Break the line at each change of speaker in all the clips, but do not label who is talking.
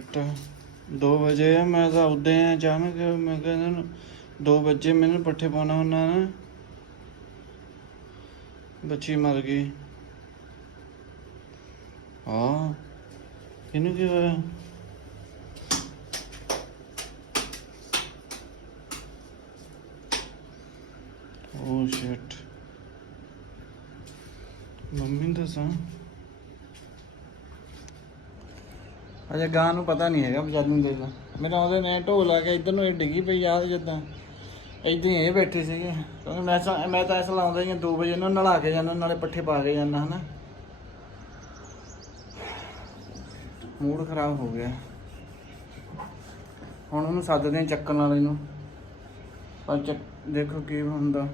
Shit 2 ਵਜੇ ਆ, ਮੈਂ ਤਾਂ ਉਦਾਂ ਹੀ ਅਚਾਨਕ ਮੈਂ ਕਹਿੰਦਾ ਨੂੰ 2 ਵਜੇ ਮੈਨੂੰ ਪੱਠੇ ਪਾਉਣਾ ਹੁੰਦਾ ਨਾ। ਬੱਚੀ ਮਰ ਗਈ। ਇਹਨੂੰ ਕੀ ਹੋਇਆ? Oh ਓ ਸ਼ਿਟ ਮੰਮੀ ਨੂੰ ਦੱਸਾਂ? ਅਜੇ ਗਾਂ ਨੂੰ ਪਤਾ ਨਹੀਂ ਹੈਗਾ ਵਿਚਾਰੀ ਨੂੰ ਦੇਖ ਮੇਰਾ ਉਹਦੇ ਨੇ ਢੋਲ ਆ ਕੇ ਇੱਧਰ ਨੂੰ ਇਹ ਡਿੱਗੀ ਪਈ ਆ, ਜਿੱਦਾਂ ਏਦਾਂ ਹੀ ਇਹ ਬੈਠੇ ਸੀਗੇ। ਕਿਉਂਕਿ ਮੈਂ ਤਾਂ ਮੈਂ ਤਾਂ ਐਸਾ ਲਾਉਂਦਾ ਹੀ 2 ਵਜੇ ਨੂੰ ਨਲਾ ਕੇ ਜਾਂਦਾ, ਨਾਲੇ ਪੱਠੇ ਪਾ ਕੇ ਜਾਂਦਾ, ਹਨਾ। ਮੂਡ ਖਰਾਬ ਹੋ ਗਿਆ। ਹੁਣ ਉਹਨੂੰ ਸੱਦਦੇ ਆ ਚੱਕਣ ਵਾਲੇ ਨੂੰ। ਪਰ ਚੱਕ- ਦੇਖੋ ਕੀ ਹੁੰਦਾ।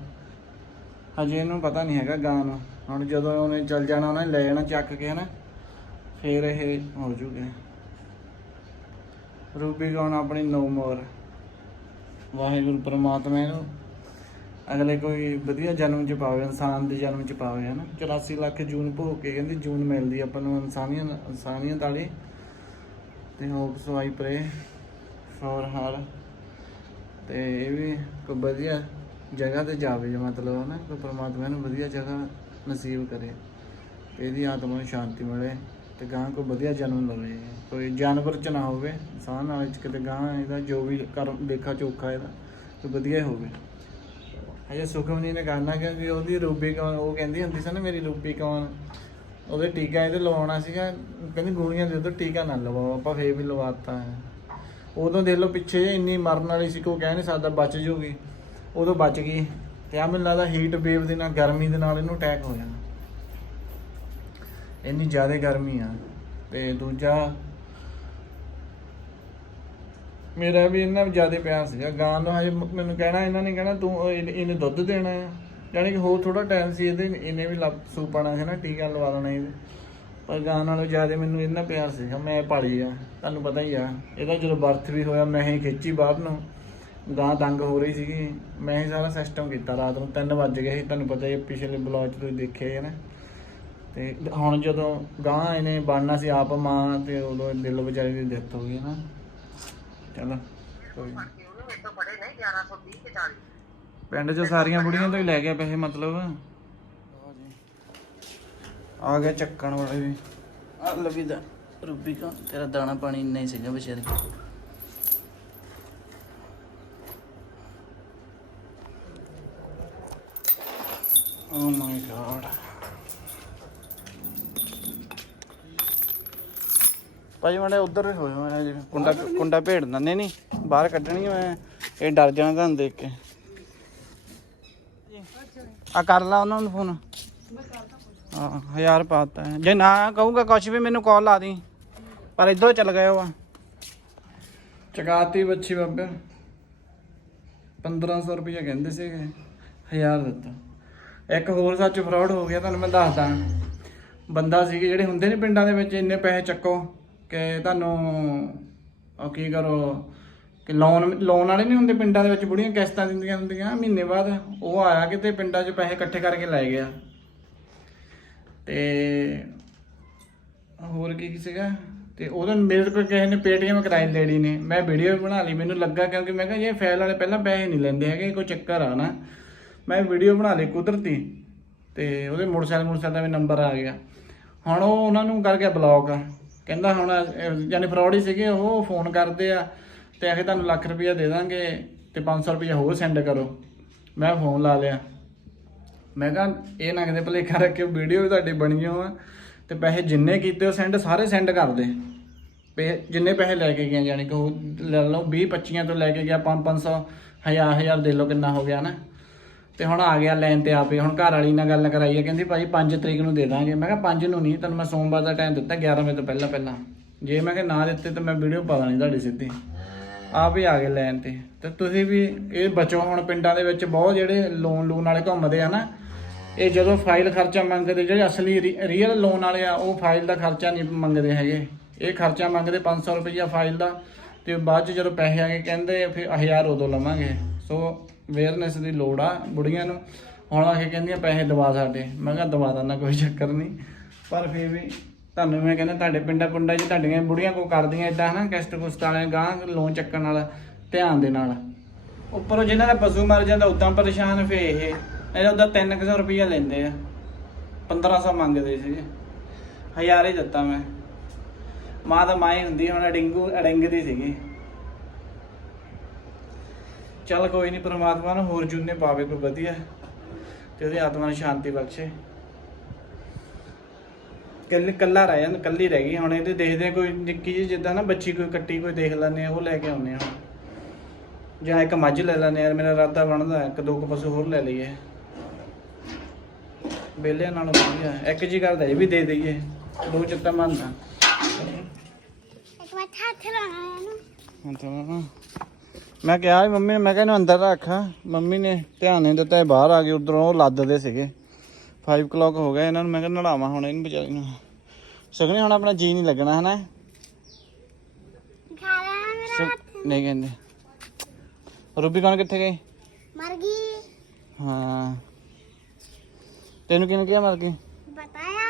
ਹਜੇ ਇਹਨੂੰ ਪਤਾ ਨਹੀਂ ਹੈਗਾ ਗਾਂ ਨੂੰ। ਹੁਣ ਜਦੋਂ ਉਹਨੇ ਚੱਲ ਜਾਣਾ, ਉਹਨੇ ਲੈ ਜਾਣਾ ਚੱਕ ਕੇ, ਹਨਾ। ਫੇਰ ਇਹ ਹੋ ਜੂਗੇ। ਰੂਬੀ ਗਾਉਣ ਆਪਣੀ ਨੋ ਮੋਰ। ਵਾਹਿਗੁਰੂ ਪ੍ਰਮਾਤਮਾ ਇਹਨੂੰ। ਅਗਲੇ ਕੋਈ ਵਧੀਆ ਜਨਮ ਚ ਪਾਵੇ ਇਨਸਾਨ ਦੇ ਜਨਮ ਚ ਪਾਵੇ ਹਨਾ? 84 ਲੱਖ ਜੂਨ ਭੋਗ ਕੇ ਕਹਿੰਦੀ ਜੂਨ ਮਿਲਦੀ ਆਪਾਂ ਨੂੰ ਇਨਸਾਨੀਅਤ ਇਨਸਾਨੀਅਤ ਵਾਲੀ। ਤੇ hope so I ਪ੍ਰੇ for her ਤੇ ਇਹ ਵੀ ਕੋਈ ਵਧੀਆ ਜਗ੍ਹਾ ਤੇ ਜਾਵੇ ਜੇ ਮਤਲਬ ਹਨਾ? ਕੋਈ ਪ੍ਰਮਾਤਮਾ ਇਹਨੂੰ ਵਧੀਆ ਜਗ੍ਹਾ ਨਸੀਬ ਕਰੇ ਇਹਦੀ ਆਤਮਾ ਨੂੰ ਸ਼ਾਂਤੀ ਮਿਲੇ। ਤੇ ਗਾਂ ਕੋਈ ਵਧੀਆ ਜਨਮ ਲਵੇ, ਕੋਈ ਜਾਨਵਰ ਚ ਨਾ ਹੋਵੇ ਇਨਸਾਨ ਨਾਲ ਚ ਕਿਤੇ ਗਾਂ ਇਹਦਾ ਜੋ ਵੀ ਕਰ, ਦੇਖਾ ਚੋਖਾ ਇਹਦਾ ਕੋਈ ਵਧੀਆ ਹੀ ਹੋਵੇ। ਹਜੇ ਸੁਖਮਨੀ ਨੇ ਕਰਨਾ ਕਿਉਂਕਿ ਉਹਦੀ ਰੂਬੀ ਕੌਣ, ਉਹ ਕਹਿੰਦੀ ਹੁੰਦੀ ਸੀ ਨਾ ਮੇਰੀ ਰੂਬੀ ਕੌਣ, ਉਹਦੇ ਟੀਕਾ ਇਹਦੇ ਲਵਾਉਣਾ ਸੀਗਾ, ਕਹਿੰਦੀ ਗੋਲੀਆਂ ਦੇ ਦੋ ਟੀਕਾ ਨਾ ਲਵਾਓ, ਆਪਾਂ ਫੇਰ ਵੀ ਲਵਾਤਾ ਹੈ। ਉਦੋਂ ਦੇਖ ਲਓ ਪਿੱਛੇ ਜੇ ਇੰਨੀ ਮਰਨ ਵਾਲੀ ਸੀ ਕੋਈ ਕਹਿ ਨਹੀਂ ਸਕਦਾ ਬਚ ਜੂਗੀ, ਉਦੋਂ ਬਚ ਗਈ। ਤੇ ਆ ਮੈਨੂੰ ਲੱਗਦਾ ਹੀਟ ਵੇਵ ਦੇ ਨਾਲ, ਗਰਮੀ ਦੇ ਨਾਲ ਇਹਨੂੰ ਅਟੈਕ ਹੋ ਜਾਣਾ ਇੰਨੀ ਜ਼ਿਆਦਾ ਗਰਮੀ ਆ ਤੇ ਦੂਜਾ ਮੇਰਾ ਵੀ ਇਹਨਾਂ ਜ਼ਿਆਦਾ ਪਿਆਰ ਸੀਗਾ ਗਾਂ ਨੂੰ ਹਜੇ ਮੈਨੂੰ ਕਹਿਣਾ, ਇਹਨਾਂ ਨੇ ਕਹਿਣਾ ਤੂੰ ਉਹ ਇਹਨੇ ਦੁੱਧ ਦੇਣਾ ਆ। ਯਾਨੀ ਕਿ ਹੋਰ ਥੋੜਾ ਟਾਈਮ ਸੀ ਇਹਦੇ, ਇਹਨੇ ਵੀ ਲੱਭ ਸੂਪਣਾ ਸੀ ਨਾ ਟੀਕਾ ਲਵਾ ਦੇਣਾ ਇਹਦੇ ਪਰ ਗਾਂ ਨਾਲੋਂ ਜ਼ਿਆਦਾ ਮੈਨੂੰ ਇਹਨਾਂ ਪਿਆਰ ਸੀਗਾ ਮੈਂ ਪਾਲੀ ਆ, ਤੁਹਾਨੂੰ ਪਤਾ ਹੀ ਆ। ਇਹਦਾ ਜਦੋਂ ਬਰਥ ਵੀ ਹੋਇਆ, ਮੈਂ ਹੀ ਖਿੱਚੀ ਬਾਹਰ ਨੂੰ। ਗਾਂ ਤੰਗ ਹੋ ਰਹੀ ਸੀਗੀ। ਮੈਂ ਹੀ ਸਾਰਾ ਸਿਸਟਮ ਕੀਤਾ ਰਾਤ ਨੂੰ 3 ਵਜ ਗਏ ਸੀ, ਤੁਹਾਨੂੰ ਪਤਾ ਹੀ ਪਿਛਲੇ ਬਲੌਗ 'ਚ ਤੁਸੀਂ ਦੇਖਿਆ ਹੈ ਨਾ। ਤੇ ਹੁਣ ਜਦੋਂ ਗਾਂ ਇਹਨੇ ਬਣਨਾ ਸੀ ਆਪ ਮਾਂ ਤੇ ਉਦੋਂ ਦਿਲ ਵਿਚਾਰੀ ਦੀ ਡੈਥ ਹੋ ਗਈ ਨਾ। ਚਲੋ ਕੋਈ ਨੀ। ਪਿੰਡ 'ਚ ਸਾਰੀਆਂ ਬੁੜੀਆਂ ਤੋਂ ਹੀ ਲੈ ਗਿਆ ਪੈਸੇ ਮਤਲਬ। ਆ ਗਿਆ ਚੱਕਣ ਵਾਲੇ ਵੀ। ਆ ਲਵੀ ਦਾ ਰੂਬੀ ਕਾ ਤੇਰਾ ਦਾਣਾ ਪਾਣੀ ਇੰਨਾ ਹੀ ਸੀਗਾ ਵਿਚਾਰੀ। ਓ ਮਾਈ ਗॉड ਭਾਈ ਮਾੜੇ ਉਧਰ ਹੋਏ ਮੈਂ ਜਿਵੇਂ ਕੁੰਡਾ ਕੁੰਡਾ ਭੇੜ ਦਿੰਦੇ। ਨਹੀਂ ਬਾਹਰ ਕੱਢਣੀ ਮੈਂ। ਇਹ ਡਰ ਜਾਣਾ ਤੁਹਾਨੂੰ ਦੇਖ ਕੇ। ਆ ਕਰ ਲਾ ਉਹਨਾਂ ਨੂੰ ਫੋਨ। ਹਾਂ ਹਜ਼ਾਰ ਪਾਤਾ ਹੈ। ਜੇ ਨਾ ਕਹੂੰਗਾ ਕੁਛ ਵੀ ਮੈਨੂੰ ਕਾਲ ਲਾ ਦੀ। ਪਰ ਇੱਧਰ ਚੱਲ ਗਏ ਉਹ ਚਕਾਤੀ ਬੱਚੀ ਬਾਬੇ। 1500 ਰੁਪਏ ਕਹਿੰਦੇ ਸੀਗੇ। ਹਜ਼ਾਰ ਦਿੱਤਾ। ਇੱਕ ਹੋਰ ਸੱਚ ਫਰਾਡ ਹੋ ਗਿਆ ਤੁਹਾਨੂੰ ਮੈਂ ਦੱਸਦਾ। ਬੰਦਾ ਸੀਗੇ ਜਿਹੜੇ ਹੁੰਦੇ ਨੇ ਪਿੰਡਾਂ ਦੇ ਵਿੱਚ ਇੰਨੇ ਪੈਸੇ ਚੱਕੋ। ਕਿ ਤੁਹਾਨੂੰ ਉਹ ਕੀ ਕਰੋ, ਕਿ ਲੋਨ ਲੋਨ ਵਾਲੇ ਨਹੀਂ ਹੁੰਦੇ ਪਿੰਡਾਂ ਦੇ ਵਿੱਚ ਬੁੜੀਆਂ ਕਿਸ਼ਤਾਂ ਦਿੰਦੀਆਂ ਹੁੰਦੀਆਂ, ਮਹੀਨੇ ਬਾਅਦ ਉਹ ਆਇਆ ਕਿਤੇ ਪਿੰਡਾਂ 'ਚ ਪੈਸੇ ਇਕੱਠੇ ਕਰਕੇ ਲੈ ਗਿਆ। ਤੇ ਹੋਰ ਕੀ ਕੀ ਸੀਗਾ? ਤੇ ਉਹਦਾ ਮੇਰੇ ਕੋਲ ਕਿਸੇ ਨੇ ਪੇਟੀਐਮ ਕਰਾਈ ਲੇਡੀ ਨੇ। ਮੈਂ ਵੀਡੀਓ ਬਣਾ ਲਈ, ਮੈਨੂੰ ਲੱਗਾ ਕਿਉਂਕਿ ਮੈਂ ਕਿਹਾ ਇਹ ਫੈਲ ਵਾਲੇ ਪਹਿਲਾਂ ਪੈਸੇ ਨਹੀਂ ਲੈਂਦੇ ਹੈਗੇ ਕੋਈ ਚੱਕਰ ਆ ਨਾ। ਮੈਂ ਵੀਡੀਓ ਬਣਾ ਲਈ ਕੁਦਰਤੀ, ਤੇ ਉਹਦੇ ਮੋਟਰਸਾਈਕਲ ਮੋਟਰਸਾਈਕਲ ਦਾ ਵੀ ਨੰਬਰ ਆ ਗਿਆ। ਹੁਣ ਉਹ ਉਹਨਾਂ ਨੂੰ ਕਰ ਗਿਆ ਆ। ਕਹਿੰਦਾ ਹੁਣ ਯਾਨੀ ਫਰਾਡ ਹੀ ਸੀਗੇ, ਉਹ ਫੋਨ ਕਰਦੇ ਆ ਤੇ ਆਖੇ ਤੁਹਾਨੂੰ ਲੱਖ ਰੁਪਇਆ ਦੇ ਦਾਂਗੇ ਤੇ 500 ਰੁਪਇਆ ਹੋਰ ਸੈਂਡ ਕਰੋ। ਮੈਂ ਫੋਨ ਲਾ ਲਿਆ। ਮੈਂ ਕਿਹਾ ਇਹ ਨਾ ਕਿਤੇ ਭਲੇਖਾ ਰੱਖ ਕੇ ਵੀਡੀਓ ਵੀ ਤੁਹਾਡੀ ਬਣੀ ਹੋ ਆ। ਤੇ ਪੈਸੇ ਜਿੰਨੇ ਕੀਤੇ ਉਹ ਸੈਂਡ ਸਾਰੇ ਸੈਂਡ ਕਰ ਦੇ। ਪੇ, ਜਿੰਨੇ ਪੈਸੇ ਲੈ ਕੇ ਗਿਆ ਯਾਨੀ ਕਿ ਉਹ ਲੈ ਲਓ 20 25 ਤੋਂ ਲੈ ਕੇ ਗਿਆ 5 500 ਹਜ਼ਾਰ ਹਜ਼ਾਰ ਦੇ ਲਓ ਕਿੰਨਾ ਹੋ ਗਿਆ ਨਾ। ਤੇ ਹੁਣ ਆ ਗਿਆ ਲੈਣ ਤੇ ਆਪੇ, ਹੁਣ ਘਰ ਵਾਲੀ ਨਾਲ ਗੱਲ ਕਰਾਈ ਹੈ ਕਹਿੰਦੀ ਭਾਈ 5 ਤਰੀਕ ਨੂੰ ਦੇ ਦਾਂਗੇ। ਮੈਂ ਕਿਹਾ 5 ਨੂੰ ਨਹੀਂ ਤੁਹਾਨੂੰ ਮੈਂ ਸੋਮਵਾਰ ਦਾ ਟਾਈਮ ਦਿੱਤਾ 11 ਵਜੇ ਤੋਂ ਪਹਿਲਾਂ ਪਹਿਲਾਂ। ਜੇ ਮੈਂ ਕਿਹਾ ਨਾ ਦਿੱਤੇ ਤਾਂ ਮੈਂ ਵੀਡੀਓ ਪਾ ਦੇਣੀ ਤੁਹਾਡੀ ਸਿੱਧੀ। ਆਪ ਹੀ ਆ ਗਏ ਲੈਣ ਤੇ। ਤੇ ਤੁਸੀਂ ਵੀ ਇਹ ਬਚੋ, ਹੁਣ ਪਿੰਡਾਂ ਦੇ ਵਿੱਚ ਬਹੁਤ ਜਿਹੜੇ ਲੋਨ ਲੂਨ ਵਾਲੇ ਘੁੰਮਦੇ ਆ ਨਾ, ਇਹ ਜਦੋਂ ਫਾਈਲ ਖਰਚਾ ਮੰਗਦੇ, ਜਿਹੜੇ ਅਸਲੀ ਰੀਅਲ ਲੋਨ ਵਾਲੇ ਆ, ਉਹ ਫਾਈਲ ਦਾ ਖਰਚਾ ਨਹੀਂ ਮੰਗਦੇ ਹੈਗੇ। ਇਹ ਖਰਚਾ ਮੰਗਦੇ 500 ਰੁਪਈਆ ਫਾਈਲ ਦਾ, ਤੇ ਬਾਅਦ ਚ ਜਦੋਂ ਪੈਸੇ ਆ ਗਏ, ਕਹਿੰਦੇ ਫਿਰ 1000 ਉਦੋਂ ਲਵਾਂਗੇ। ਸੋ ਅਵੇਅਰਨੈਸ ਦੀ ਲੋੜ ਆ ਬੁੜੀਆਂ ਨੂੰ। ਹੁਣ ਆ ਕੇ ਕਹਿੰਦੀਆਂ ਪੈਸੇ ਦਵਾ ਸਾਡੇ। ਮੈਂ ਕਿਹਾ ਦਵਾ ਦਾਂ ਕੋਈ ਚੱਕਰ ਨਹੀਂ। ਪਰ ਫਿਰ ਵੀ ਤੁਹਾਨੂੰ ਮੈਂ ਕਹਿੰਦਾ, ਤੁਹਾਡੇ ਪਿੰਡਾਂ ਪੁੰਡਾਂ 'ਚ ਤੁਹਾਡੀਆਂ ਬੁੜੀਆਂ ਕੋ ਕਰਦੀਆਂ ਇਦਾਂ ਹਨਾ ਕਿਸ਼ਤ ਕੁਸਤ ਵਾਲਿਆਂ ਗਾਂ ਲੋਨ ਚੱਕਣ ਨਾਲ ਧਿਆਨ ਦੇ ਨਾਲ। ਉੱਪਰੋਂ ਜਿਹਨਾਂ ਦਾ ਪਸ਼ੂ ਮਰ ਜਾਂਦਾ, ਉਦਾਂ ਪਰੇਸ਼ਾਨ ਫੇ ਇਹ। ਇਹਦਾ ਉਦਾਂ 300 ਰੁਪਈਆ ਲੈਂਦੇ ਆ। 1500 ਮੰਗਦੇ ਸੀਗੇ। ਹਜ਼ਾਰ ਹੀ ਦਿੱਤਾ ਮੈਂ। ਮਾਂ ਤਾਂ ਮਾਂ ਹੀ ਹੁੰਦੀ, ਹੁਣ ਅਡਿੰਗੂ ਅਡਿੰਗਦੀ ਸੀਗੀ। ਚੱਲ ਕੋਈ ਨਹੀਂ ਪ੍ਰਮਾਤਮਾ ਨੂੰ ਹੋਰ ਜੁਨੇ ਪਾਵੇ ਕੋਈ ਵਧੀਆ ਤੇ ਉਹਦੀ ਆਤਮਾ ਨੂੰ ਸ਼ਾਂਤੀ ਬਖਸ਼ੇ। ਕੱਲ ਕੱਲਾ ਰਹਿ ਜਾਂਦਾ ਕੱਲੀ ਰਹਿ ਗਈ ਹੁਣ ਇਹਦੇ ਦੇਖਦੇ ਕੋਈ ਨਿੱਕੀ ਜਿਹੀ ਜਿੱਦਾਂ ਨਾ ਬੱਚੀ ਕੋਈ ਕੱਟੀ ਕੋਈ ਦੇਖ ਲੈਂਦੇ ਆ ਉਹ ਲੈ ਕੇ ਆਉਂਦੇ ਆ। ਜਾਂ ਇੱਕ ਮੱਝ ਲੈ ਲੈਂਦੇ ਆ ਯਾਰ ਮੇਰਾ ਇਰਾਦਾ ਬਣਦਾ ਇੱਕ ਦੋ ਕੁ ਪਸ਼ੂ ਹੋਰ ਲੈ ਲਈਏ। ਬੇਲਿਆਂ ਨਾਲੋਂ ਵਧੀਆ ਇੱਕ ਜੀ ਕਰਦਾ ਇਹ ਵੀ ਦੇ ਦਈਏ ਦੋ ਚਿੱਤਾ ਮੰਨਦਾ
ਇੱਕ ਵਾਰ ਹੱਥ ਲਾਣਾ ਇਹਨੂੰ।
ਤਾਂ ਨਾ ਮੈਂ ਕਿਹਾ ਸੀ ਮੰਮੀ ਨੇ ਮੈਂ ਕਿਹਾ ਇਹਨੂੰ ਅੰਦਰ ਰੱਖ। ਮੰਮੀ ਨੇ ਧਿਆਨ ਨਹੀਂ ਦਿੱਤਾ ਇਹ ਬਾਹਰ ਆ ਗਏ ਉਧਰੋਂ ਉਹ ਲੱਦਦੇ ਸੀਗੇ। 5 ਕਲੌਕ ਹੋ ਗਿਆ ਇਹਨਾਂ ਨੂੰ ਮੈਂ ਕਿਹਾ ਨੜਾਵਾਂ ਹੁਣ ਇਹਨੂੰ ਵਿਚਾਰੀ ਨੂੰ। ਸਗਣੇ ਹੁਣ ਆਪਣਾ ਜੀ ਨਹੀਂ ਲੱਗਣਾ ਹਨਾ? ਨਹੀਂ ਕਹਿੰਦੇ। ਰੂਬੀ ਕੌਣ ਕਿੱਥੇ ਗਈ?
ਮਰ ਗਈ।
ਹਾਂ। ਤੈਨੂੰ ਕਿਹਨੇ ਕਿਹਾ ਮਰ ਗਈ?
ਬਤਾਇਆ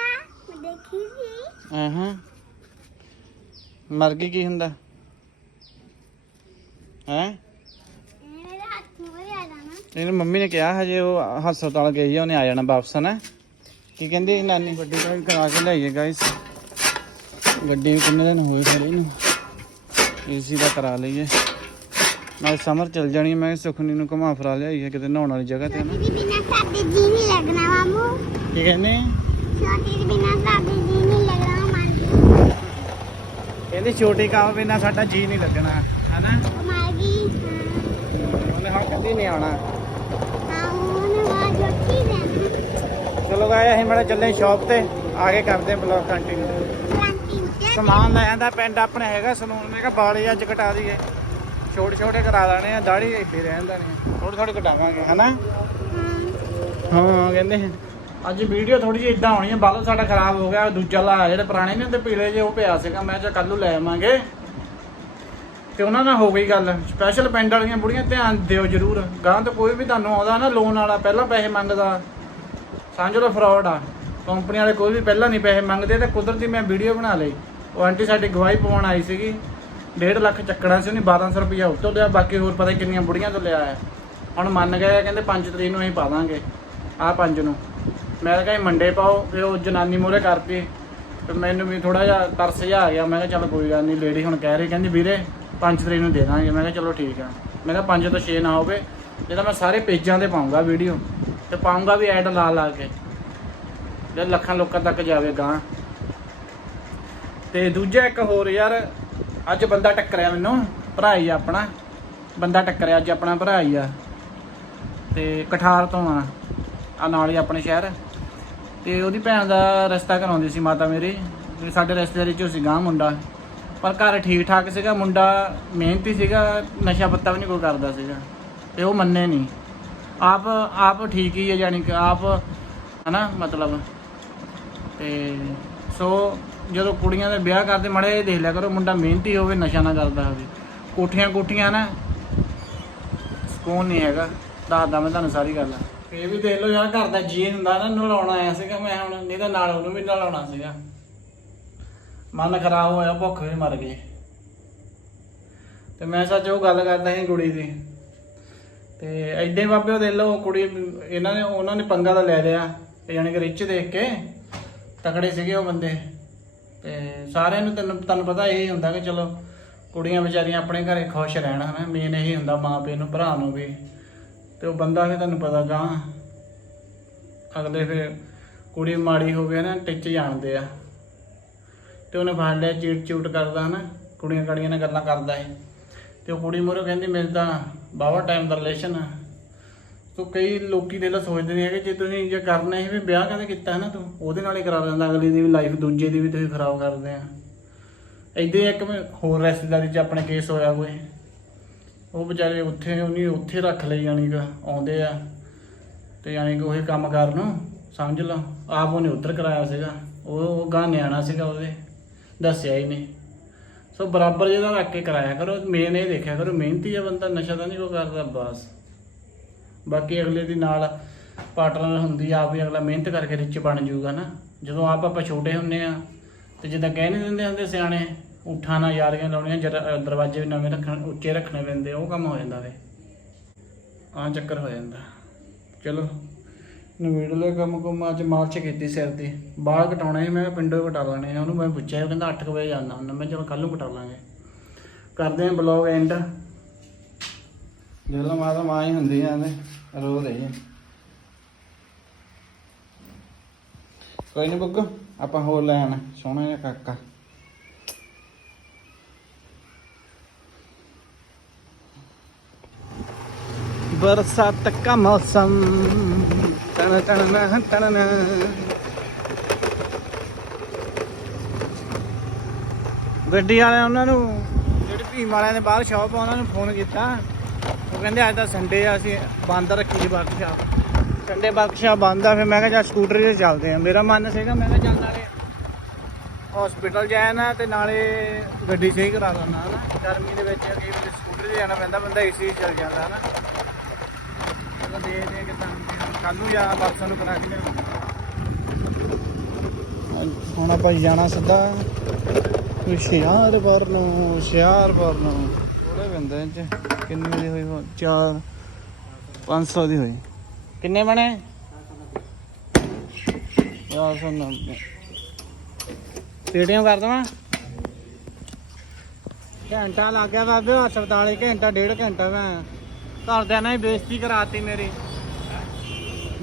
ਮੈਂ ਦੇਖੀ ਸੀ।
ਹਾਂ। ਮਰ ਗਈ ਕੀ ਹੁੰਦਾ? ਹੈ? ਇਹਨੂੰ ਮੰਮੀ ਨੇ ਕਿਹਾ ਹਜੇ ਉਹ ਹਸਪਤਾਲ ਗਈ ਆ ਉਹਨੇ ਆ ਜਾਣਾ ਵਾਪਸ ਨਾ ਕੀ ਕਹਿੰਦੀ ਨਾਨੀ? ਗੱਡੀ ਦਾ ਵੀ ਕਰਾ ਕੇ ਲਿਆਈਏ ਗਾਇਸ ਗੱਡੀ ਵੀ ਕਿੰਨੇ ਦਿਨ ਹੋਏ ਖੜੀ ਨੂੰ? ਏਸੀ ਦਾ ਕਰਾ ਲਈਏ। ਨਾਲ ਸਮਰ ਚਲ ਜਾਣੀ ਮੈਂ ਸੁਖਨੀ ਨੂੰ ਘੁਮਾ ਫਰਾ ਲਿਆਈਏ ਕਿਤੇ ਨਹਾਉਣ ਵਾਲੀ ਜਗ੍ਹਾ ਤੇ ਨਾ
ਬਿਨਾ ਸਾਡੇ ਜੀ ਨਹੀਂ ਲੱਗਣਾ ਮਾਮੂ।
ਕੀ ਕਹਿੰਦੇ?
ਛੋਟੀ ਦੇ ਬਿਨਾ ਸਾਡੇ ਜੀ ਨਹੀਂ ਲੱਗਣਾ ਗਈ
ਕਹਿੰਦੀ ਛੋਟੀ ਕਾਮ ਬਿਨਾ ਸਾਡਾ ਜੀ ਨਹੀਂ ਲੱਗਣਾ ਹਨਾ? ਕਦੀ ਨਹੀਂ ਆਉਣਾ। ਚਲੋ ਗਾਏ ਅਸੀਂ ਬੜਾ ਚੱਲੇ ਸ਼ਾਪ ਤੇ ਆ ਕੇ ਕਰਦੇ ਬਲੌਗ ਕੰਟੀਨਿਊ ਸਮਾਨ ਲੈ ਆਂਦਾ ਪਿੰਡ ਆਪਣੇ ਹੈਗਾ ਸਲੂਨ ਮੈਂ ਕਿਹਾ ਬਾਲੇ ਅੱਜ ਕਟਾ ਦਈਏ। ਛੋਟੇ ਛੋਟੇ ਕਰਾ ਲੈਣੇ ਆ ਦਾੜੀ ਇੱਥੇ ਰਹਿਣ ਦੇਣੀ ਥੋੜੀ ਥੋੜੀ ਕਟਾਵਾਂਗੇ ਹਨਾ?
ਹਾਂ।
ਹਾਂ ਕਹਿੰਦੇ ਅੱਜ ਵੀਡੀਓ ਥੋੜੀ ਜਿਹੀ ਇਦਾਂ ਹੋਣੀ ਹੈ ਬਾਲੋਂ ਸਾਡਾ ਖਰਾਬ ਹੋ ਗਿਆ ਦੂਜਾ ਲਾ ਜਿਹੜੇ ਪੁਰਾਣੇ ਨੇ ਤੇ ਪੀਲੇ ਜੇ ਉਹ ਪਿਆ ਸੀਗਾ ਮੈਂ ਕਿਹਾ ਕੱਲ ਨੂੰ ਲੈ ਆਵਾਂਗੇ। ਤੇ ਉਹਨਾਂ ਨਾਲ ਹੋ ਗਈ ਗੱਲ। ਸਪੈਸ਼ਲ ਪਿੰਡ ਵਾਲੀਆਂ ਬੁੜੀਆਂ ਧਿਆਨ ਦਿਓ ਜਰੂਰ। ਗਾਂ ਤੋਂ ਕੋਈ ਵੀ ਤੁਹਾਨੂੰ ਆਉਂਦਾ ਨਾ ਲੋਨ ਵਾਲਾ ਪਹਿਲਾਂ ਪੈਸੇ ਮੰਗਦਾ। ਸਮਝ ਲਓ ਫਰਾਡ ਆ। ਕੰਪਨੀ ਵਾਲੇ ਕੋਈ ਵੀ ਪਹਿਲਾਂ ਨਹੀਂ ਪੈਸੇ ਮੰਗਦੇ ਤੇ ਕੁਦਰਤੀ ਮੈਂ ਵੀਡੀਓ ਬਣਾ ਲਈ। ਉਹ ਆਂਟੀ ਸਾਡੀ ਗਵਾਹੀ ਪਵਾਉਣ ਆਈ ਸੀਗੀ। 1.5 ਲੱਖ ਚੱਕਣਾ ਸੀ ਉਹਨੇ 1200 ਰੁਪਇਆ ਉੱਤੋਂ ਲਿਆ ਬਾਕੀ ਹੋਰ ਪਤਾ ਕਿੰਨੀਆਂ ਬੁੜੀਆਂ ਤੋਂ ਲਿਆ ਹੈ ਹੁਣ ਮੰਨ ਗਏ ਆ, ਕਹਿੰਦੇ 5 ਤਰੀਕ ਨੂੰ ਅਸੀਂ ਪਾ ਦਾਂਗੇ ਆਹ 5 ਨੂੰ। ਮੈਂ ਕਿਹਾ ਕਹਾਂ ਮੰਡੇ ਪਾਓ ਫਿਰ ਉਹ ਜਨਾਨੀ ਮੂਹਰੇ ਕਰਤੀ। ਤੇ ਮੈਨੂੰ ਵੀ ਥੋੜਾ ਜਿਹਾ ਤਰਸ ਜਿਹਾ ਆ ਗਿਆ। ਮੈਂ ਕਿਹਾ ਚੱਲ ਕੋਈ ਗੱਲ ਨਹੀਂ ਲੇਡੀ ਹੁਣ ਕਹਿ ਰਹੀ ਕਹਿੰਦੀ ਵੀਰੇ 5 ਤਰੀਕ ਨੂੰ ਦੇ ਦਾਂਗੇ। ਮੈਂ ਕਿਹਾ ਚਲੋ ਠੀਕ ਆ। ਮੈਂ ਕਿਹਾ 5 ਤੋਂ 6 ਨਾ ਹੋਵੇ ਜਿਹਦਾ ਮੈਂ ਸਾਰੇ ਪੇਜਾਂ ਤੇ ਪਾਉਂਗਾ ਵੀਡੀਓ, ਤੇ ਪਾਉਂਗਾ ਵੀ ਐਡ ਲਾ ਲਾ ਕੇ ਜੇ ਲੱਖਾਂ ਲੋਕਾਂ ਤੱਕ ਜਾਵੇ ਗਾਂ ਤੇ ਦੂਜਾ ਇੱਕ ਹੋਰ ਯਾਰ, ਅੱਜ ਬੰਦਾ ਟੱਕਰਿਆ ਮੈਨੂੰ ਭਰਾ ਹੀ ਆ ਆਪਣਾ। ਬੰਦਾ ਟੱਕਰਿਆ, ਅੱਜ ਆਪਣਾ ਭਰਾ ਹੀ ਆ। ਤੇ ਕਠਾਰ ਤੋਂ ਆ ਆ ਨਾਲ ਹੀ ਆਪਣੇ ਸ਼ਹਿਰ। ਤੇ ਉਹਦੀ ਭੈਣ ਦਾ ਰਸਤਾ ਕਰਾਉਂਦੀ ਸੀ ਮਾਤਾ ਮੇਰੀ, ਵੀ ਸਾਡੇ ਰਿਸ਼ਤੇਦਾਰੀ ਚੋਂ ਸੀ ਗਾਂ ਮੁੰਡਾ। ਪਰ ਘਰ ਠੀਕ ਠਾਕ ਸੀਗਾ, ਮੁੰਡਾ ਮਿਹਨਤੀ ਸੀਗਾ, ਨਸ਼ਾ ਪੱਤਾ ਵੀ ਨਹੀਂ ਕੋਈ ਕਰਦਾ ਸੀਗਾ, ਤੇ ਉਹ ਮੰਨੇ ਨਹੀਂ ਆਪ ਆਪ ਠੀਕ ਹੀ ਹੈ ਯਾਨੀ ਕਿ ਆਪ, ਹਨਾ, ਮਤਲਬ। ਤੇ ਸੋ ਜਦੋਂ ਕੁੜੀਆਂ ਦੇ ਵਿਆਹ ਕਰਦੇ ਮੜੇ ਦੇਖ ਲਿਆ ਕਰੋ, ਮੁੰਡਾ ਮਿਹਨਤੀ ਹੋਵੇ, ਨਸ਼ਾ ਨਾ ਕਰਦਾ ਹੋਵੇ। ਕੋਠੀਆਂ ਕੋਠੀਆਂ ਨਾ, ਸਕੂਨ ਨਹੀਂ ਹੈਗਾ। ਦੱਸਦਾ ਮੈਂ ਤੁਹਾਨੂੰ ਸਾਰੀ ਗੱਲ। ਇਹ ਵੀ ਦੇਖ ਲਓ ਯਾਰ, ਘਰ ਦਾ ਜੀ ਹੁੰਦਾ ਨਾ ਨਲਾਉਣਾ ਆਇਆ ਸੀਗਾ ਮੈਂ ਹੁਣ, ਨਹੀਂ ਤਾਂ ਨਾਲ ਉਹਨੂੰ ਵੀ ਨਲਾਉਣਾ ਸੀਗਾ। ਮਨ ਖਰਾਬ ਹੋਇਆ, ਭੁੱਖ ਵੀ ਮਰ ਗਈ। ਤੇ ਮੈਂ ਸੱਚ ਉਹ ਗੱਲ ਕਰਦਾ ਸੀ ਕੁੜੀ ਦੀ। ਤੇ ਐਡੇ ਬਾਬੇ ਦੇ ਦੇਖ ਲਓ ਕੁੜੀ ਇਹਨਾਂ ਨੇ, ਉਹਨਾਂ ਨੇ ਪੰਗਾ ਤਾਂ ਲੈ ਲਿਆ। ਤੇ ਯਾਨੀ ਕਿ ਰਿਚ ਦੇਖ ਕੇ ਤਕੜੇ ਸੀਗੇ ਉਹ ਬੰਦੇ। ਤੇ ਸਾਰਿਆਂ ਨੂੰ ਤੈਨੂੰ, ਤੁਹਾਨੂੰ ਪਤਾ ਇਹ ਹੁੰਦਾ ਕਿ ਚਲੋ, ਕੁੜੀਆਂ ਵਿਚਾਰੀਆਂ ਆਪਣੇ ਘਰੇ ਖੁਸ਼ ਰਹਿਣ, ਹਨਾ। ਮੇਨ ਇਹ ਹੁੰਦਾ ਮਾਂ ਪਿਓ ਨੂੰ, ਭਰਾ ਨੂੰ ਵੀ। ਤੇ ਉਹ ਬੰਦਾ ਫਿਰ ਤੁਹਾਨੂੰ ਪਤਾ ਗਾਂ ਅਗਲੇ ਫਿਰ ਕੁੜੀ ਮਾੜੀ ਹੋਵੇ ਨਾ, ਟਿੱਚ ਜਾਣਦੇ ਆ। ਤੇ ਉਹਨੇ ਫੜ ਲਿਆ, ਚੀਟ ਚੂਟ ਕਰਦਾ ਨਾ, ਕੁੜੀਆਂ ਕੜੀਆਂ ਨਾਲ ਗੱਲਾਂ ਕਰਦਾ ਹੈ ਤੇ ਉਹ ਕੁੜੀ ਮੋਰੋ ਕਹਿੰਦੀ, ਮੇਰੇ ਤਾਂ ਬਾਵਾ ਟਾਈਮ ਦਾ ਰਿਲੇਸ਼ਨ ਆ। ਤੋ ਕਈ ਲੋਕੀ ਦੇ ਲਾ ਸੋਚਦੇ ਨੇ ਕਿ ਜੇ ਤੁਸੀਂ ਜੇ ਕਰਨਾ ਹੈ ਵੀ ਵਿਆਹ ਕਹਿੰਦੇ ਕੀਤਾ ਹੈ ਨਾ ਤੂੰ, ਉਹਦੇ ਨਾਲ ਹੀ ਕਰਾ ਦਿੰਦਾ ਅਗਲੀ ਦੀ ਵੀ ਲਾਈਫ ਦੂਜੇ ਦੀ ਵੀ ਤੁਸੀਂ ਖਰਾਬ ਕਰਦੇ ਆ। ਏਦਾਂ ਇੱਕ ਹੋਰ ਰਿਸ਼ਤੇਦਾਰੀ 'ਚ ਆਪਣੇ ਕੇਸ ਹੋਇਆ ਕੋਈ। ਉਹ ਵਿਚਾਰੇ ਉੱਥੇ ਉਹਨੇ ਉੱਥੇ ਰੱਖ ਲਈ ਯਾਨੀ ਕਿ ਆਉਂਦੇ ਆ। ਤੇ ਯਾਨੀ ਕਿ ਉਹੀ ਕੰਮ ਕਰਨ ਨੂੰ ਸਮਝ ਲਓ। ਆਪ ਉਹਨੇ ਉੱਧਰ ਕਰਾਇਆ ਸੀਗਾ। ਉਹ ਉਹ ਗਾਂ ਨਿਆਣਾ ਸੀਗਾ ਉਹਦੇ। ਦੱਸਿਆ ਹੀ ਨਹੀਂ। ਸੋ ਬਰਾਬਰ ਜਿਹਦਾ ਰੱਖ ਕੇ ਕਰਾਇਆ ਕਰੋ ਮੇਨ ਇਹ ਦੇਖਿਆ ਕਰੋ, ਮਿਹਨਤੀ ਆ ਬੰਦਾ ਨਸ਼ਾ ਤਾਂ ਨਹੀਂ ਕੋ ਕਰਦਾ, ਬਸ। ਬਾਕੀ ਅਗਲੇ ਦੀ ਨਾਲ ਪਾਰਟਨਰ ਹੁੰਦੀ ਆ, ਆਪ ਵੀ ਅਗਲਾ ਮਿਹਨਤ ਕਰਕੇ ਰਿਚ ਬਣ ਜਾਊਗਾ ਨਾ। ਜਦੋਂ ਆਪ ਆਪਾਂ ਛੋਟੇ ਹੁੰਨੇ ਆ, ਤੇ ਜਿੱਦਾਂ ਕਹਿ ਨਹੀਂ ਦਿੰਦੇ ਹੁੰਦੇ ਸਿਆਣੇ, ਉਠਾਂ ਨਾਲ ਯਾਰੀਆਂ ਲਾਉਣੀਆਂ ਜਰ- ਦਰਵਾਜ਼ੇ ਵੀ ਨਵੇਂ ਰੱਖਣ, ਉੱਚੇ ਰੱਖਣੇ ਪੈਂਦੇ, ਉਹ ਕੰਮ ਹੋ ਜਾਂਦਾ ਵੇ। ਆ ਚੱਕਰ ਹੋ ਜਾਂਦਾ। ਚਲੋ। ਨਵੇੜਲੇ ਕੰਮ ਕੁਮ ਅੱਜ ਮਾਰਚ ਕੀਤੀ ਸਿਰ ਦੀ ਬਾਹਰ ਕਟਾਉਣੇ ਸੀ, ਮੈਂ ਪਿੰਡੋਂ ਹੀ ਕਟਾ ਆ। ਉਹਨੂੰ ਮੈਂ ਪੁੱਛਿਆ ਉਹ ਕਹਿੰਦਾ 8 ਵਜੇ ਜਾਂਦਾ ਹੁੰਦਾ। ਮੈਂ ਚਲ ਕੱਲ ਨੂੰ ਕਟਾ ਲਾਂਗੇ। ਕਰਦੇ ਆ ਬਲੌਗ ਐਂਡ। ਦਿਲ ਮਾਤਾ ਮਾਂ ਹੀ ਹੁੰਦੀ ਆ ਨੇ ਰੋ ਰਹੀ ਆ। ਕੋਈ ਨਹੀਂ ਬੁੱਕ ਆਪਾਂ ਹੋਰ ਲੈ ਆਣਾ ਸੋਹਣਾ ਜਿਹਾ ਕਾਕਾ। ਬਰਸਾਤ ਦਾ ਮੌਸਮ। ਤਣ ਤਣ ਨਾ ਗੱਡੀ ਵਾਲਿਆਂ ਉਹਨਾਂ ਨੂੰ, ਜਿਹੜੇ ਭੀਮ ਵਾਲਿਆਂ ਦੇ ਬਾਹਰ ਸ਼ਾਪ ਆ, ਉਹਨਾਂ ਨੂੰ ਫੋਨ ਕੀਤਾ। ਉਹ ਕਹਿੰਦੇ, ਅੱਜ ਤਾਂ ਸੰਡੇ ਆ, ਅਸੀਂ ਬੰਦ ਰੱਖੀ ਦੀ ਵਰਕਸ਼ਾਪ ਸੰਡੇ ਵਰਕਸ਼ਾਪ ਬੰਦ ਆ, ਫਿਰ ਮੈਂ ਕਿਹਾ ਚਾ ਸਕੂਟਰ 'ਤੇ ਚੱਲਦੇ ਆ। ਮੇਰਾ ਮਨ ਸੀਗਾ, ਮੈਂ ਕਿਹਾ, ਚੱਲ ਨਾਲੇ ਹਸਪੀਟਲ ਜਾਣਾ ਤੇ ਨਾਲੇ ਗੱਡੀ ਸਹੀ ਕਰਾ ਲੈਣਾ ਨਾ ਗਰਮੀ ਦੇ ਵਿੱਚ ਕਈ ਵੇਲੇ ਸਕੂਟਰ 'ਤੇ ਜਾਣਾ ਪੈਂਦਾ, ਬੰਦਾ ਏਸੀ ਚੱਲ ਜਾਂਦਾ, ਹਨਾ। ਦੇ ਦੇ। ਕੱਲ ਜਾਂ ਪਰਸੋਂ ਨੂੰ ਕਰਾ ਕੇ ਲਿਆਉਂਦੇ ਹੁਣ ਆਪਾਂ ਜਾਣਾ ਸਿੱਧਾ ਹੁਸ਼ਿਆਰਪੁਰ ਨੂੰ ਹੁਸ਼ਿਆਰਪੁਰ ਨੂੰ। ਥੋੜੇ ਬੰਦੇ ਚ ਕਿੰਨੇ ਦੀ ਹੋਈ ਹੋ- ਚਾਰ 500 ਦੀ ਹੋਈ। ਕਿੰਨੇ ਬਣੇ? 490 ਪੇਟੀਆਂ ਕਰ ਦਵਾਂ? ਘੰਟਾ ਲੱਗ ਗਿਆ ਬਾਬੇ ਹਸਪਤਾਲ ਘੰਟਾ ਡੇਢ ਘੰਟਾ ਮੈਂ। ਘਰਦਿਆਂ ਨੇ ਹੀ ਬੇਇੱਜ਼ਤੀ ਕਰਾਤੀ ਮੇਰੀ।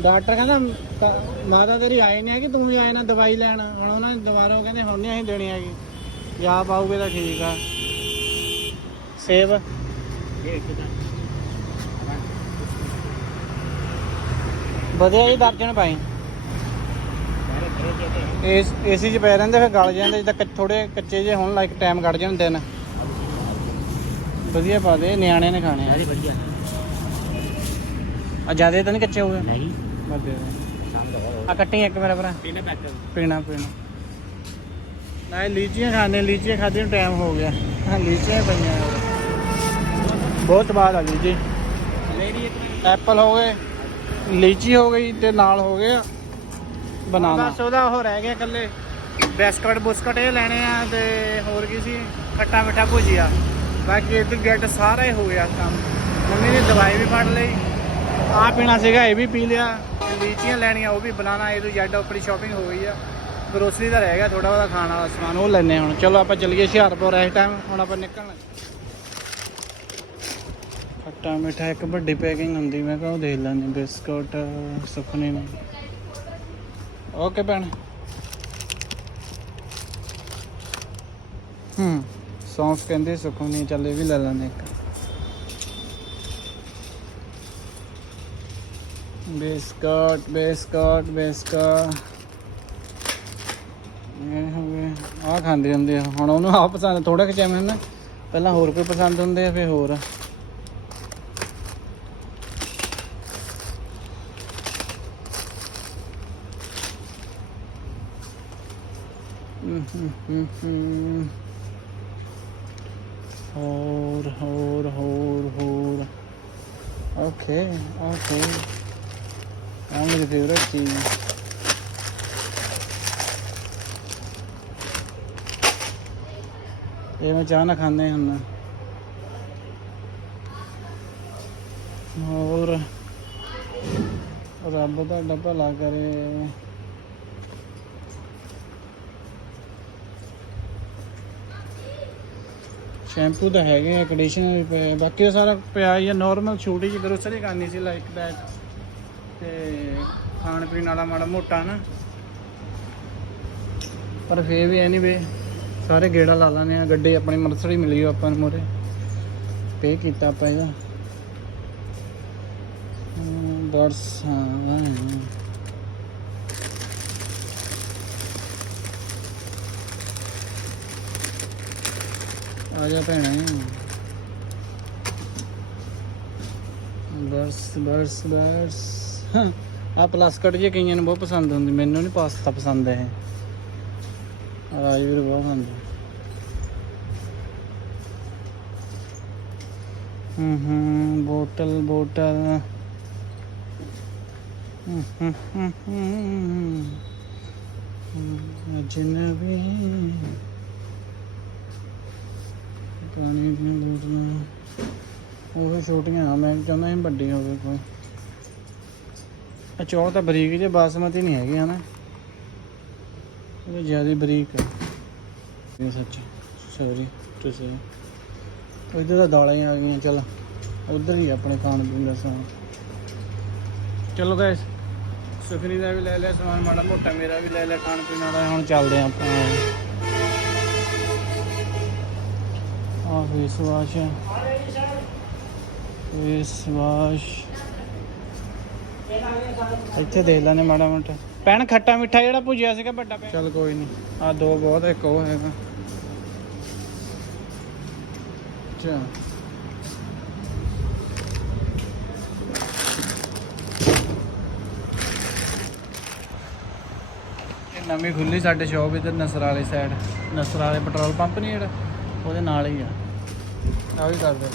ਡਾਕਟਰ ਕਹਿੰਦਾ ਮਾਤਾ ਤੇਰੀ ਆਏ ਨੇ ਕਿ ਤੂੰ ਹੀ ਆਏ ਨਾ ਦਵਾਈ ਲੈਣ। ਹੁਣ ਉਹਨਾਂ ਨੇ ਦੁਬਾਰਾ ਉਹ ਕਹਿੰਦੇ, ਹੁਣ ਨਹੀਂ ਦੇਣੀ ਹੈਗੀ। ਜੇ ਆ ਪਾਉਗੇ ਤਾਂ ਠੀਕ ਆ। ਸੇਬ। ਵਧੀਆ ਜੀ, ਦਰਜਨ ਪਾਈ। ਇਸ ਏਸੀ ਚ ਪੈ ਰਹਿੰਦੇ, ਫਿਰ ਗਲ ਜਾਂਦੇ, ਜਿੱਦਾਂ ਥੋੜੇ ਕੱਚੇ ਜੇ ਹੋਣ ਲਾਇਕ ਟਾਈਮ ਕੱਢ ਜਾਂਦੇ ਨੇ। ਵਧੀਆ ਪਾ ਦੇ, ਨਿਆਣਿਆਂ ਨੇ ਖਾਣੇ ਆ।
ਜੀ ਵਧੀਆ
ਆ ਜਿਆਦੇ ਤਾਂ ਨਹੀਂ ਕੱਚੇ
ਹੋ
ਗਏ
ਨਹੀਂ। ਵੱਧ
ਆ ਕੱਟੇ ਇੱਕ ਮੇਰਾ ਭਰਾ।
ਪੀਣਾ ਪੈਕ
ਪੀਣਾ ਪੀਣਾ। ਨਾ ਲੀਚੀਆਂ ਖਾਣੇ ਲੀਚੀਆਂ ਖਾਦੇ ਟਾਈਮ ਹੋ ਗਿਆ। ਹਾਂ ਲੀਚੀਆਂ ਹੀ ਪਈਆਂ ਬਹੁਤ ਬਾਦ ਆ ਲੀਚੀ ਐਪਲ ਹੋ ਗਏ ਲੀਚੀ ਹੋ ਗਈ ਤੇ ਨਾਲ ਹੋ ਗਏ ਬਨਾਨਾ। ਬਸ ਉਹਦਾ ਉਹ ਰਹਿ ਗਿਆ ਇਕੱਲੇ। ਬਿਸਕਟ ਬੁਸਕਟ ਇਹ ਲੈਣੇ ਆ ਤੇ ਹੋਰ ਕੀ ਸੀ? ਖੱਟਾ ਮਿੱਠਾ ਭੁਜੀਆ। ਬਾਕੀ ਇਹ ਗੈਟ ਸਾਰਾ ਹੀ ਹੋ ਗਿਆ ਕੰਮ। ਮੰਮੀ ਨੇ ਦਵਾਈ ਵੀ ਫੜ ਲਈ। ਆ ਪੀਣਾ ਸੀਗਾ, ਇਹ ਵੀ ਪੀ ਲਿਆ। ਲੀਚੀਆਂ ਲੈਣੀਆਂ, ਉਹ ਵੀ ਬਨਾਨਾ ਇਹ ਤੋਂ ਜੈਡ ਆਪਣੀ ਸ਼ਾਪਿੰਗ ਹੋ ਗਈ ਆ। ਗਰੋਸਰੀ ਦਾ ਰਹਿ ਗਿਆ ਥੋੜਾ ਬਹੁਤਾ, ਖਾਣ ਵਾਲਾ ਸਮਾਨ ਉਹ ਲੈਣੇ ਹੁਣ। ਚਲੋ ਆਪਾਂ ਚੱਲੀਏ ਹੁਸ਼ਿਆਰਪੁਰ, ਇਸ ਟਾਈਮ ਹੁਣ ਆਪਾਂ ਨਿਕਲਣਾ। ਖੱਟਾ ਮਿੱਠਾ, ਇੱਕ ਵੱਡੀ ਪੈਕਿੰਗ ਹੁੰਦੀ, ਮੈਂ ਕਿਹਾ ਉਹ ਦੇਖ ਲੈਂਦੇ ਬਿਸਕੁਟ ਸੁਖਨੇ ਨੂੰ। ਓਕੇ ਭੈਣ। ਹੂੰ, ਸੌਂਫ ਕਹਿੰਦੇ ਸੁਖਨੇ ਚੱਲ ਇਹ ਵੀ ਲੈ ਲੈਂਦੇ ਇੱਕ। Biscuit biscuit biscuit. ਇਹ ਹੋ ਆ ਖਾਂਦੇ ਹੁੰਦੇ ਆ। ਹੁਣ ਉਹਨੂੰ ਆ ਪਸੰਦ ਥੋੜਾ ਕਿ ਚੈਮਨ ਨਾ ਪਹਿਲਾਂ ਹੋਰ ਕੋਈ ਪਸੰਦ ਹੁੰਦੇ ਆ, ਫਿਰ ਹੋਰ। ਹੋਰ ਹੋਰ ਹੋਰ ਹੋਰ। ਓਕੇ ਓਕੇ ਆ ਮੇਰੀ ਫੇਵਰਟ ਚੀਜ਼ ਇਹ ਮੈਂ ਚਾਹ ਨਾ ਖਾਂਦੇ ਹੁਣ। ਹੋਰ। ਰੱਬ ਤੁਹਾਡਾ ਭਲਾ ਕਰੇ। ਸ਼ੈਂਪੂ ਤਾਂ ਹੈਗੇ ਆ ਕੰਡੀਸ਼ਨਰ ਵੀ ਪਏ ਬਾਕੀ ਸਾਰਾ ਪਿਆ ਹੀ ਆ। ਨਾਰਮਲ ਛੋਟੀ ਜਿਹੀ ਗਰੋਸਰੀ ਕਰਨੀ ਸੀ ਲਾਈਕ ਦੈਟ ਤੇ ਖਾਣ ਪੀਣ ਵਾਲਾ ਮਾੜਾ ਮੋਟਾ ਨਾ। ਪਰ ਫੇਰ ਵੀ ਐਨੀਵੇ ਸਾਰੇ ਗੇੜਾ ਲਾ ਲਾਨੇ ਆ ਗੱਡੀ ਆਪਣੀ ਮਰਸਡੀ ਮਿਲੀ ਆ ਆਪਾਂ ਨੂੰ ਮੋਰੇ। ਪੇ ਕੀਤਾ ਆਪਾਂ ਇਹਦਾ। ਹਮ, ਬਸ ਹਾਂ। ਆ ਜਾ ਭੈਣਾ। ਬਸ ਬਸ ਬਸ। ਆ ਪਲਾਸਕਟ ਜੇ ਕਈਆਂ ਨੂੰ ਬਹੁਤ ਪਸੰਦ ਹੁੰਦੀ, ਮੈਨੂੰ ਨਹੀਂ ਪਾਸਤਾ ਪਸੰਦ ਹੈ ਰਾਜਵੀਰ ਬਹੁਤ ਪਸੰਦ ਹੂੰ। ਹੂੰ ਬੋਟਲ ਬੋਟਲ ਹੂੰ ਹੂੰ ਹੂੰ ਹੂੰ। ਅਜਨਬੀ ਪਾਣੀ ਦੀਆਂ ਬੋਤਲਾਂ, ਉਹ ਛੋਟੀਆਂ ਆ ਮੈਂ ਚਾਹੁੰਦਾ ਸੀ ਵੱਡੀ ਹੋਵੇ ਕੋਈ। ਆ ਚੌਲ ਤਾਂ ਬਰੀਕ ਜੇ ਬਾਸਮਤੀ ਨਹੀਂ ਹੈਗੇ, ਹਨਾ? ਇਹ ਜ਼ਿਆਦਾ ਬਰੀਕ ਹੈ। ਇਹ ਸੱਚ ਸੌਰੀ ਤੁਸੀਂ। ਇਧਰ ਤਾਂ ਦਾਲਾਂ ਹੀ ਆ ਗਈਆਂ, ਚਲ। ਉਧਰ ਹੀ ਆਪਣੇ ਖਾਣ ਪੀਣ ਦਾ ਸਮਾਨ। ਚਲੋ ਗਾਇਸ ਸੁਖਨੀ ਦਾ ਵੀ ਲੈ ਲਿਆ ਸਮਾਨ, ਮਾੜਾ ਮੋਟਾ ਮੇਰਾ ਵੀ ਲੈ ਲਿਆ ਖਾਣ ਪੀਣ ਵਾਲਾ। ਹੁਣ ਚੱਲਦੇ ਹਾਂ ਆਪਾਂ। ਆਹ ਫੇਸ ਵਾਸ਼ ਫੇਸ ਵਾਸ਼ ਇੱਥੇ ਦੇਖ ਲੈਣੇ ਮਾੜਾ ਮੋਟਾ। ਪੈਣ ਖੱਟਾ ਮਿੱਠਾ ਜਿਹੜਾ ਭੁਜਿਆ ਸੀਗਾ ਵੱਡਾ ਪੈਣ ਚੱਲ ਕੋਈ ਨਹੀਂ ਆ ਦੋ ਬਹੁਤ ਇੱਕ ਉਹ ਹੈਗਾ। ਅੱਛਾ। ਇਹ ਨਵੀਂ ਖੁੱਲੀ ਸਾਡੇ ਸ਼ੌਪ ਇਧਰ ਨਸਰ ਵਾਲੀ ਸਾਈਡ ਨਸਰ ਵਾਲੇ ਪੈਟਰੋਲ ਪੰਪ ਨਹੀਂ ਜਿਹੜਾ? ਉਹਦੇ ਨਾਲ ਹੀ ਆ। ਆ ਵੀ ਕਰਦੇ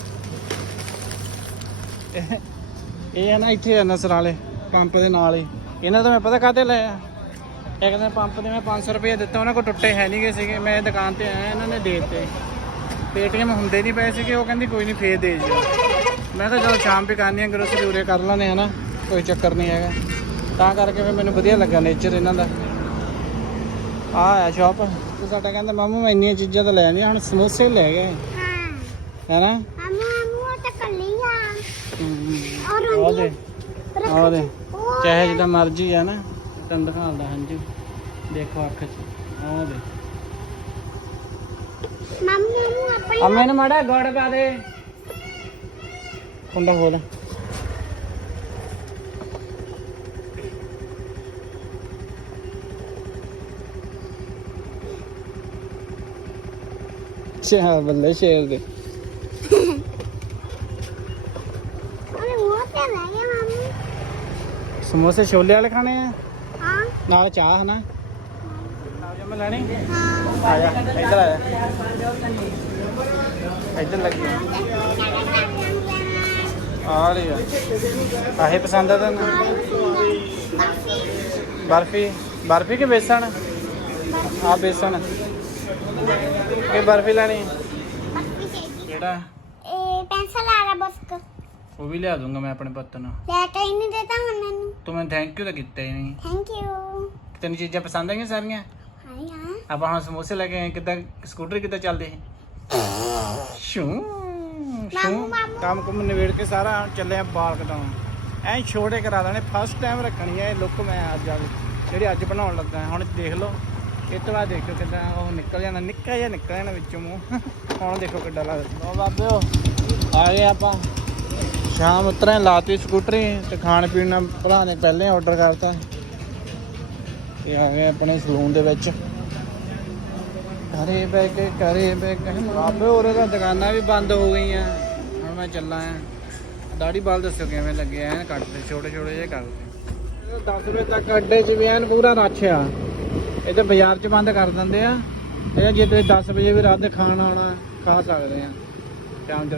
ਇਹ ਹੈ ਨਾ ਇੱਥੇ ਆ ਨਸਰ ਵਾਲੇ ਪੰਪ ਦੇ ਨਾਲ ਹੀ। ਇਹਨਾਂ ਤੋਂ ਮੈਂ ਪਤਾ ਕਾਹਤੇ ਲਿਆ ਇੱਕ ਦਿਨ ਪੰਪ ਦੇ ਮੈਂ 500 ਰੁਪਏ ਦਿੱਤਾ ਉਹਨਾਂ ਕੋਲ ਟੁੱਟੇ ਹੈ ਨਹੀਂ ਗਏ ਸੀਗੇ। ਮੈਂ ਦੁਕਾਨ ਤੇ ਆਇਆ ਇਹਨਾਂ ਨੇ ਦੇ ਦਿੱਤੇ। ਪੇਟੀਐਮ ਹੁੰਦੇ ਨਹੀਂ ਪਏ ਸੀਗੇ ਉਹ ਕਹਿੰਦੀ ਕੋਈ ਨਹੀਂ ਫੇਰ ਦੇ ਜਿਓ। ਮੈਂ ਕਿਹਾ ਚਲੋ ਸ਼ਾਮ ਪੇ ਕਰਨੀ ਆ ਗਰੋਸਰੀ ਉਰੇ ਕਰ ਲਾਂਗੇ ਹਨਾ ਕੋਈ ਚੱਕਰ ਨਹੀਂ ਹੈਗਾ। ਤਾਂ ਕਰਕੇ ਫਿਰ ਮੈਨੂੰ ਵਧੀਆ ਲੱਗਾ ਨੇਚਰ ਇਹਨਾਂ ਦਾ। ਆ ਆ ਸ਼ਾਪ ਤੇ ਸਾਡਾ ਕਹਿੰਦਾ ਮਾਮੂ ਮੈਂ ਇੰਨੀਆਂ ਚੀਜ਼ਾਂ ਤਾਂ ਲੈ ਨਹੀਂ ਹੁਣ ਸਮੋਸੇ ਲੈ ਗਏ
ਹਾਂ।
ਹੈਨਾ
ਅਮੂ ਅਮੂ ਉਹ ਤਾਂ ਕੱਲੀ ਆ
ਦੇ ਉਹ ਦੇ ਚਾਹੇ ਜਿੱਦਾਂ ਮਰਜ਼ੀ ਆ ਨਾ ਤੈਨੂੰ ਦਿਖਾਉਂਦਾ ਹਾਂਜੀ। ਦੇਖੋ ਅੱਖ 'ਚ ਉਹ ਦੇ
ਮੰਮੀ ਨੂੰ ਆਪਣੀ
ਅੰਮੇ ਨੂੰ ਮਾੜਾ ਗੋੜ ਪਾ ਦੇ। ਕੁੰਡਾ ਖੋਲ ਚਾ ਬੱਲੇ ਸ਼ੇਰ ਦੇ
ਉਹਨੇ ਉਹ ਤੇ ਲੈ ਗਿਆ ਮੰਮੀ
ਸਮੋਸੇ ਛੋਲੇ ਵਾਲੇ ਖਾਣੇ ਆ
ਹਾਂ
ਨਾਲ ਚਾਹ ਹਨਾ ਨਾਲ ਜਮ ਲੈਣੀ
ਹਾਂ
ਆ ਜਾ ਇੱਧਰ ਆ ਜਾ ਇੱਧਰ ਲੱਗੀ ਆ ਰਹੀ ਆ ਆਹੇ ਪਸੰਦ ਆ ਤੈਨੂੰ ਬਰਫੀ ਬਰਫੀ ਕਿ ਬੇਸਣ ਆ ਬੇਸਣ ਕਿ ਬਰਫੀ ਲੈਣੀ ਕਿਹੜਾ
ਇਹ ਪੈਨਸਲ ਆ ਰਿਹਾ ਬਸ
ਉਹ ਵੀ ਲਿਆ ਦੂੰਗਾ ਮੈਂ ਆਪਣੇ ਪੁੱਤ ਨੂੰ।
ਲੈ ਕੇ ਹੀ ਨਹੀਂ ਦਿੱਤਾ ਹੁਣ ਮੈਨੂੰ
ਤੂੰ ਮੈਨੂੰ ਥੈਂਕ ਯੂ ਤਾਂ ਕੀਤਾ ਹੀ ਨਹੀਂ।
ਥੈਂਕ ਯੂ
ਤੈਨੂੰ ਚੀਜ਼ਾਂ ਪਸੰਦ ਆਈਆਂ ਸਾਰੀਆਂ?
ਹਾਂ
ਆਪਾਂ ਹੁਣ ਸਮੋਸੇ ਲੈ ਕੇ ਆਏ ਕਿੱਦਾਂ ਸਕੂਟਰ ਕਿੱਦਾਂ ਚੱਲਦੇ ਸ਼ੂ ਸ਼ੂ। ਕੰਮ ਕੁਮ ਨਿਬੇੜ ਕੇ ਸਾਰਾ ਹੁਣ ਚੱਲੇ ਆ ਬਾਲ ਕਟਾਉਣ। ਐ ਛੋਟੇ ਕਰਾ ਦੇਣੇ ਫਸਟ ਟਾਈਮ ਰੱਖਣੀ ਇਹ ਲੁੱਕ ਮੈਂ ਅੱਜ ਆ ਜਿਹੜੀ ਅੱਜ ਬਣਾਉਣ ਲੱਗਾ ਹੁਣ ਦੇਖ ਲਓ। ਇਹ ਤੋਂ ਬਾਅਦ ਦੇਖੋ ਕਿੱਦਾਂ ਉਹ ਨਿਕਲ ਜਾਣਾ ਨਿੱਕਾ ਜਿਹਾ ਨਿਕਲ ਜਾਣਾ ਵਿੱਚੋਂ ਮੂੰਹ। ਹੁਣ ਦੇਖੋ ਕਿੱਦਾਂ ਲੱਗਦਾ। ਬਾਬਿਓ ਆ ਗਏ ਆਪਾਂ। ਸ਼ਾਮ ਉਤਰੇ ਲਾਤੀ ਸਕੂਟਰੀ ਤੇ ਖਾਣ ਪੀਣ ਦਾ ਭਰਾ ਨੇ ਪਹਿਲੇ ਆਰਡਰ ਕਰਤਾ। ਤੇ ਆ ਗਏ ਆਪਣੇ ਸਲੂਨ ਦੇ ਵਿੱਚ। ਘਰੇ ਬੈ ਕੇ, ਘਰੇ ਬੈ ਕੇ। ਬਾਬੇ, ਉਰੇ ਤਾਂ ਦੁਕਾਨਾਂ ਵੀ ਬੰਦ ਹੋ ਗਈਆਂ। ਹੁਣ ਮੈਂ ਚੱਲਾਂ ਆ। ਦਾੜੀ ਬਾਲ ਦੱਸੋ ਕਿਵੇਂ ਲੱਗੇ? ਐਨ ਕੱਟਦੇ ਛੋਟੇ ਛੋਟੇ ਜਿਹੇ ਕਰਦੇ 10 ਵਜੇ ਤੱਕ ਅੱਡੇ 'ਚ ਵੀ ਐਨ ਪੂਰਾ ਰੱਛ ਆ। ਇਹ ਤਾਂ ਬਾਜ਼ਾਰ 'ਚ ਬੰਦ ਕਰ ਦਿੰਦੇ ਆ। ਇਹ ਜੇ ਤੁਸੀਂ 10 ਵਜੇ ਵੀ ਰਾਤ ਦੇ ਖਾਣ ਆਉਣਾ, ਖਾ ਸਕਦੇ ਆ। ਸ਼ਾਮ ਦੇ